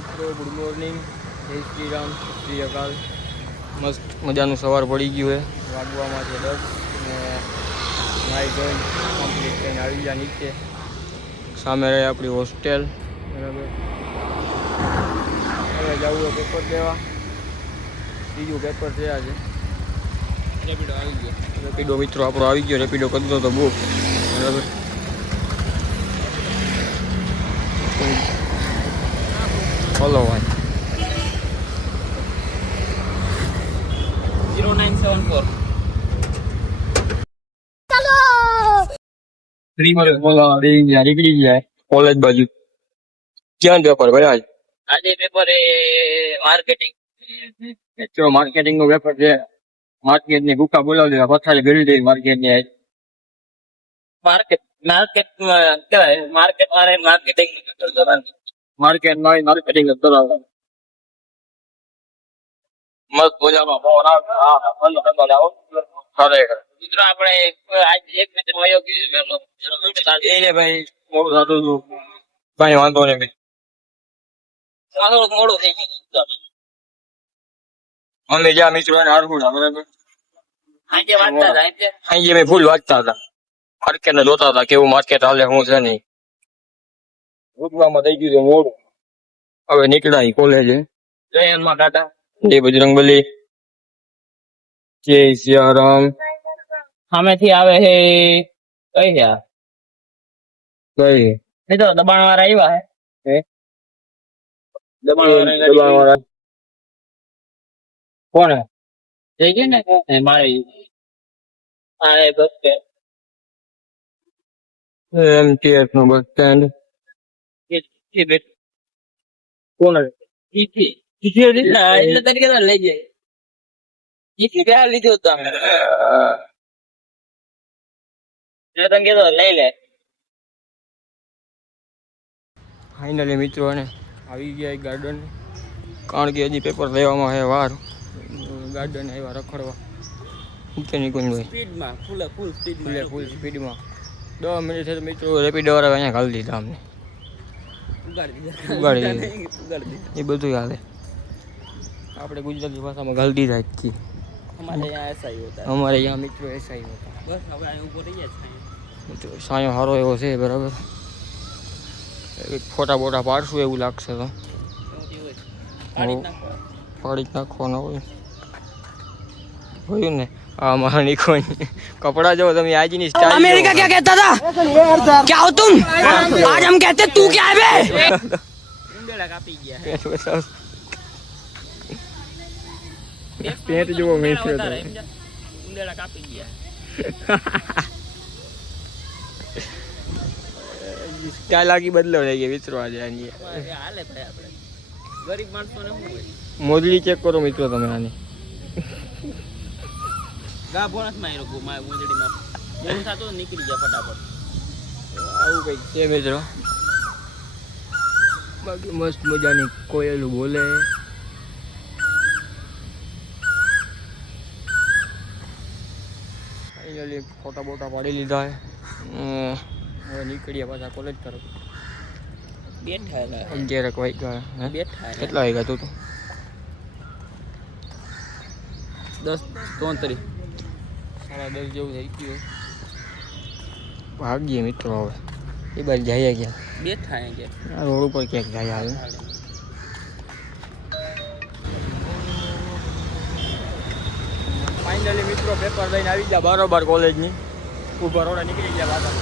મિત્રો good morning, જય શ્રી રામ, શ્રી અકાલ. મસ્ત મજાનું સવાર પડી ગયું છે. વાગવામાં છે 10 ને નાઈ ધોઈને કમ્પ્લીટ થઈને આવી ગયા નીચે. સામે રહે આપણી હોસ્ટેલ. બરાબર, હવે જવું હોય પેપર દેવા. બીજું પેપર છે આજે. રેપિડો આવી ગયો. રેપિડો મિત્રો આપણો આવી ગયો. રેપિડો કરી દો તો બુક. બરાબર, ફોલો ભાઈ 0974 ચલો ફ્રી માં બોલો. નીકળી જાય કોલેજ બાજુ. ક્યાં પેપર ભાઈ? આજે પેપર એ માર્કેટિંગ. ચલો માર્કેટિંગ નું પેપર છે. માર્કેટ ની ભૂખા બોલાવી દેવા. પથારી ભરી દે માર્કેટ ની. માર્કેટ કેવાય માર્કેટ વાળે માર્કેટિંગ માર્કેટ માં માર્કેટિંગ કરાવે. મસ્ત મજામાં ફોન આવે. ખરેખર મિત્રો આપણે આજ એક મિત્ર વયો ગયો એને ભાઈ મોડું થતું હતું. કઈ વાંધો નહીં. મોડું થઈ ગયું. અમે જ્યાં મિત્રો એને હારખુડા બરાબર આજે મેં ફૂલ વાંચતા હતા. માર્કેટ ને જોતા હતા કેવું માર્કેટ હાલે હું છે નહીં. ઉઠવામાં થઈ ગયું છે મોડું. હવે નીકળાય કોલેજે. જય હનુમાન ટાટા, જય બજરંગબલી, જય સિયારામ. સામેથી આવે છે કઈ છે કઈ તો દબાણ વાળા આવ્યા હે. દબાણ વાળા કોણ જઈ ગઈ ને મારી MTS નો બસ સ્ટેન્ડ. કોણ એટલે તરીકે લઈ જાય. ક્યાં લીધો તમે? લઈ લે. ફાઇનલી મિત્રો ને આવી ગયા ગાર્ડન. કારણ કે હજી પેપર લેવામાં છે વાર. ગાર્ડન આવ્યા રખડવા. સ્પીડમાં ફૂલ સ્પીડમાં 10 મિનિટ છે તો મિત્રો રેપિડો વાળા અહીંયા ઘાલી દીધા અમને. ઉગાડી દીધા એ બધું હાલે. આપણે ગુજરાતી ભાષામાં ઘાલી દીધા જ છીએ. અમારે અહીંયા મિત્રો એસઆઈ હતા. બસ હવે અહીં ઉભો રહી જાય મિત્રો. સાયો સારો એવો છે બરાબર. ફોટા બોટા પાડશું એવું લાગશે તો પાડી જ નાખવાના હોય ને. हमारा निकोन कपड़ा जो तुम आज नहीं स्टाइल अमेरिका क्या कहता था क्या हो तुम आज हम कहते तू क्या है बे उंडेला कापी गया है पेट जो मैं से उंडेला कापी गया क्या लागी बदलो रही है मित्रों आज आनी हाले भाई આપણે ગરીબ માણસોને શું હોય. મોજડી ચેક કરો મિત્રો તમે આની. ગા બોનસ માં આયરો માય મોજડીમાં જેવું થાતો નીકળી ગયા ફટાફટ. આવું કઈક છે મિત્રો. બાકી મસ્ત મજાની કોયલું બોલે. ફાઇનલી ફોટા બોટા પાડી લીધા હે. હવે નીકળ્યા પાછા કોલેજ તરફ. બેઠા 11 વાગ્યા. બેઠા કેટલા વાગ્યા તું? 10:33 10:30 જેવું થઈ ગયું. ભાગીએ મિત્રો હવે એ બાજુ જઈએ. ગયા બેઠા ગયા રોડ ઉપર ક્યાંક જાય આવે. ફાઇનલી મિત્રો પેપર લઈને આવી ગયા બરોબર કોલેજની. ઉભા રોડા નીકળી ગયા પાછા.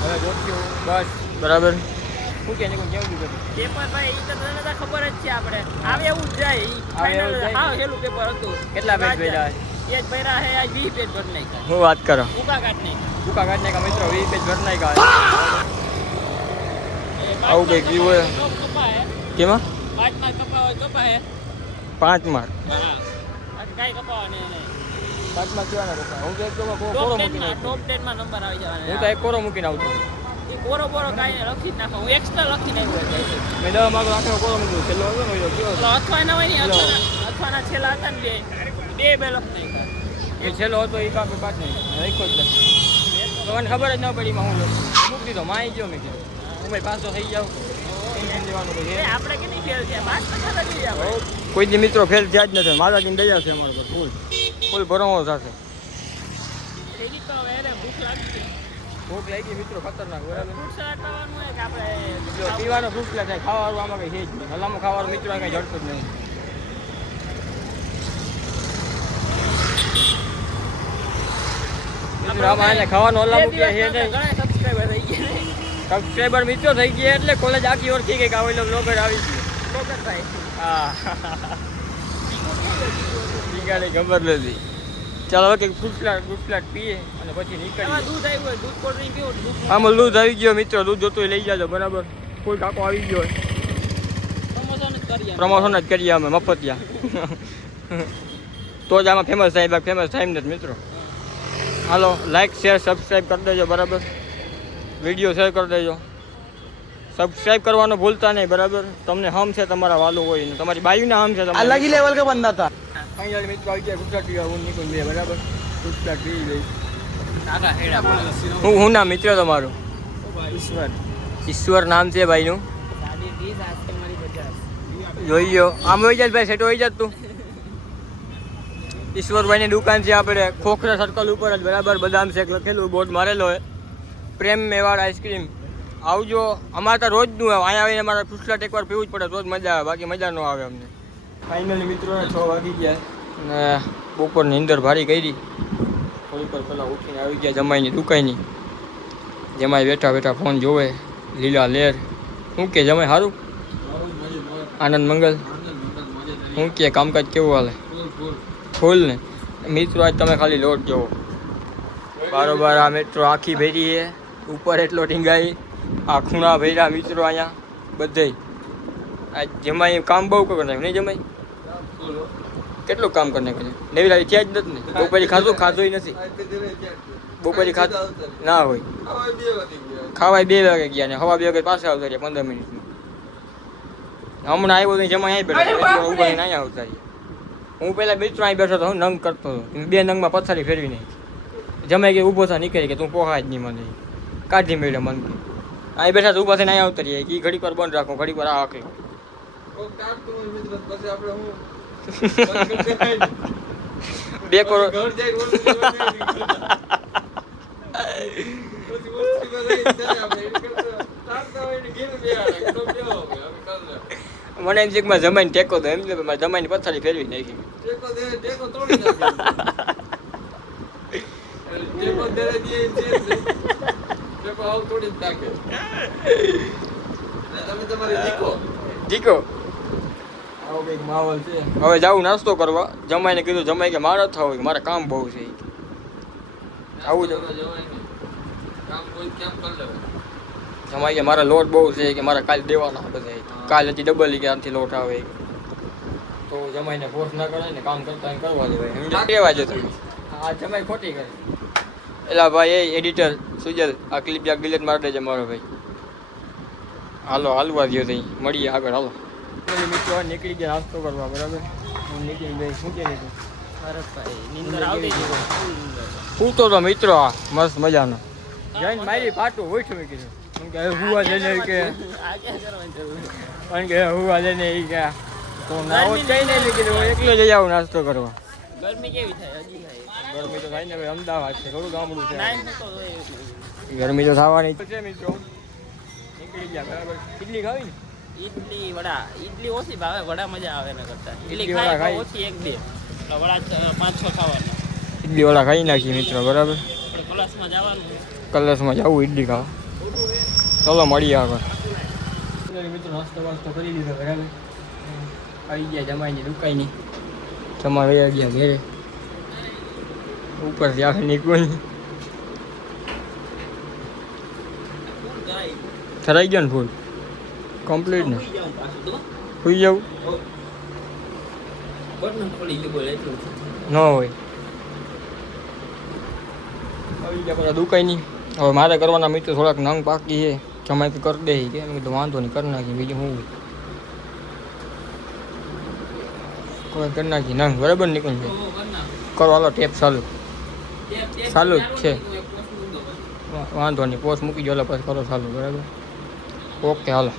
હવે જોખ્યું બસ બરાબર. શું કે કેવું કીધું પેપર ભાઈ એ તો તને ખબર જ છે. આપણે આવે એવું જ જાય. ફાઇનલ હા હેલું પેપર હતું. કેટલા પેજ ભર્યા? એક ભર્યા હે આજ 20 પેજ ભર નાખ્યા. હું વાત કરો ભૂકા કાઢ નાખ્યા મિત્રો. 20 પેજ ભર નાખ્યા. આવું કઈક જીવો કેમાં 5 માર્ક કપા હે 5 માર્ક. હા કઈ કપાવા નહીં. 5 માર્ક કેવાના કપા? હું એક કોરો મૂકીને ટોપ 10 માં નંબર આવી જવાના. હું તો એક કોરો મૂકીને આવતો. એ કોરો કાઈ લખી જ નાખો. હું એક્સ્ટ્રા લખી નાખ્યો. મેં 10 માર્ક આખો કોરો મૂક્યો. છેલ્લો હતો ને કયો અથવા ના હોય ને અથવાના છેલ્લા હતા ને બે લખી નાખ્યા. એ છેલ્લો હતો એ કાપે કાઢ નાખ્યો. રાખ્યો જ તો મને ખબર જ ન પડી. હું મૂકી દીધો માઈ ગયો. મેં કીધું હું ભાઈ 500 થઈ જાવ. આપણે કે નહીં ફેલ છે 5% લઈ જાય કોઈ દી મિત્રો ફેલ થયા જ નથી માતાજીની દયા છે અમારા પર ફૂલ ભરવો સાથે ભૂખ લાગી મિત્રો ખતરનાક બરાબર પીવાનો ભૂખ લાગે ખાવાનું આમાં કઈ છે જ નહીં હલામાં ખાવાનું મિત્રો કઈ જડતું જ નહીં મિત્રો આમાં એને ખાવાનું હલામું કે છે સબસ્ક્રાઈબર મિત્રો થઈ ગયા એટલે કોલેજ આખી ઓળખી ગઈ કે આવેલો બ્લોગર આવી ગયો હા ઠીકાને ખબર નથી ચાલો હવે ફ્રૂટ ફ્લાટ પીએ અને પછી નીકળીએ દૂધ આવ્યું હોય દૂધ કોલ્ડ ડ્રિંક પીવું આમાં દૂધ આવી ગયો મિત્રો દૂધ જોતું લઈ જાજો બરાબર કોઈ કાકો આવી ગયો પ્રમોશન જ કરીએ અમે મફતિયા તો જ આમાં ફેમસ થાય ફેમસ થાય નથી મિત્રો હાલો લાઈક શેર સબસ્ક્રાઈબ કરી દેજો બરાબર વિડીયો શેર કરી દેજો સબસ્ક્રાઈબ કરવાનું ભૂલતા નહીં બરાબર તમને હમ છે તમારા વાલું હોય ને તમારી બાયુના હમ છે अलग ही लेवल का बंदा था ફાઇનલ મિત્રો આવી ગયા ગુજરાત પીવા હું નીકળી બે બરાબર ગુજરાત પી ગઈ હું નામ મિત્ર તમારું ઈશ્વર નામ છે ભાઈનું જોઈ ગયો આમ હોય જાય ભાઈ સેટો હોય જાત તું ઈશ્વરભાઈની દુકાન છે આપણે ખોખરા સર્કલ ઉપર જ બરાબર બદામ શેક લખેલું બોર્ડ મારેલો હોય પ્રેમ મેવાડ આઈસ્ક્રીમ આવજો અમારે તો રોજનું આવે અહીંયા આવીને અમારે ફ્રૂટ એકવાર પીવું જ પડે તો જ મજા આવે બાકી મજા ન આવે અમને ફાઇનલી મિત્રો 6 વાગી ગયા અને બપોરની અંદર ભારી કરી થોડીક વાર પહેલાં ઉઠીને આવી ગયા જમાઈની દુકાનની જમાઈ બેઠા બેઠા ફોન જોવે લીલા લેર શું કે જમાઈ સારું આનંદ મંગલ શું કે કામકાજ કેવું હાલે ફૂલ ને મિત્રો આજ તમે ખાલી લોટ જોવો બારોબાર આ મેટ્રો આખી ભેરી છે ઉપર એટલો ટીંગાઈ આ ખૂણા ભર્યા મિત્રો અહીંયા બધે આ જમાઈ કામ બહુ કરી નાખ્યું નહીં જમાઈ કેટલું કામ કરી નાખ્યું નવી લાવી ત્યાં જ નથી ને બપોરી ખાધું નથી બપોરી ખાધું ના હોય ખાવાય 2 વાગે ગયા ને હવા 2 વાગે પાછા આવતા રહ્યા 15 મિનિટમાં હમણાં આવ્યો તો જમાઈ આવી બેઠો ઉભા અહીંયા આવતા રહ્યા હું પહેલાં મિત્રો અહીં બેઠો હતો હું નંગ કરતો હતો 2 નંગમાં પથારી ફેરવી નાખી જમાઈ કે ઊભો થા નીકળી કે તું પોહાય જ નહીં મને કાઢી મેળ્યો મન કે અહીં બેઠા તો ઊભા થઈને અહીંયા આવતા રહીએ કે ઘડીક વાર બંધ રાખો ઘડીક વાર આ આકલો બે કરોડ મને એમ છે કે મારે જમાઈને ટેકો દો એમ મારે જમાઈની પથારી ફેરવી નાખી ઠીકો આવો કંઈક માહોલ છે હવે જાઉં નાસ્તો કરવા જમાઈને કીધું જમાઈ કે મારે થવું હોય મારે કામ બહુ છે આવું જમાઈ કે મારા લોટ બહુ છે કે મારે કાલે દેવાના બધા કાલે હજી ડબલ કે આનાથી લોટ આવે તો જમાઈને ફોર્સ ના કરે ને કામ કરતા કરવા દેવાય સમજા કેવા છે તમે આ જમાઈ ખોટી કરે એલા ભાઈ એ એડિટર સુજલ આ ક્લિપ યા ડિલીટ મારી દેજે મારો ભાઈ હાલો હાલવા દો તઈ મળીએ આગળ હાલો મિત્રો નીકળી ગયા નાસ્તો કરવા બરાબર હું નીકળી ગઈ શું કે હું તો મિત્રો આ મસ્ત મજાનો જઈને મારી પાટું ઉઠ્યું કીધું કે હુવા જઈને કે કારણ કે હુવા જઈને એ કે તો નાવો કઈ નહીં કીધું એકલો જઈ આવું નાસ્તો કરવા ગરમી કેવી થાય હજી ગરમી તો થાય ને ભાઈ અમદાવાદ છે થોડું ગામડું છે ગરમી તો થવાની છે મિત્રો નીકળી ગયા બરાબર ઇડલી ખાવી ને ઇડલી વડા ઇડલી ઓછી ભાવે વડા મજા આવે ને કરતા ઇડલી ખાઈ ઓછી 1-2 વડા 5-6 ખાવાના ઇડલી વડા ખાઈ નાખી મિત્રો બરાબર કલસમાં જવાનું કલસમાં જવું ઇડલી ખાવા ચલો મળીએ આગળ મિત્રો નાસ્તો વાસ્તો કરી લીધો બરાબર આવી ગયા જમાઈની દુકાનની જમા વયા ગયા ઘેરે ઉપરથી આખી નીકળી થરાઈ ગયો ને ફૂલ કમ્પ્લીટ ને સુઈ જવું ન હોય આવી ગયા બધા દુકાનની હવે મારે કરવાના મિત્રો થોડાક નંગ બાકી છે જમાઈ તો કરી દે કે મેં કીધું વાંધો નહીં કરી નાખી બીજું હું કોઈ કરી નાખી નંગ બરાબર નીકળી જાય કરો હાલો ટેપ ચાલુ જ છે વાંધો નહીં પોસ્ટ મૂકી જો પછી કરો ચાલુ બરાબર ઓકે હાલો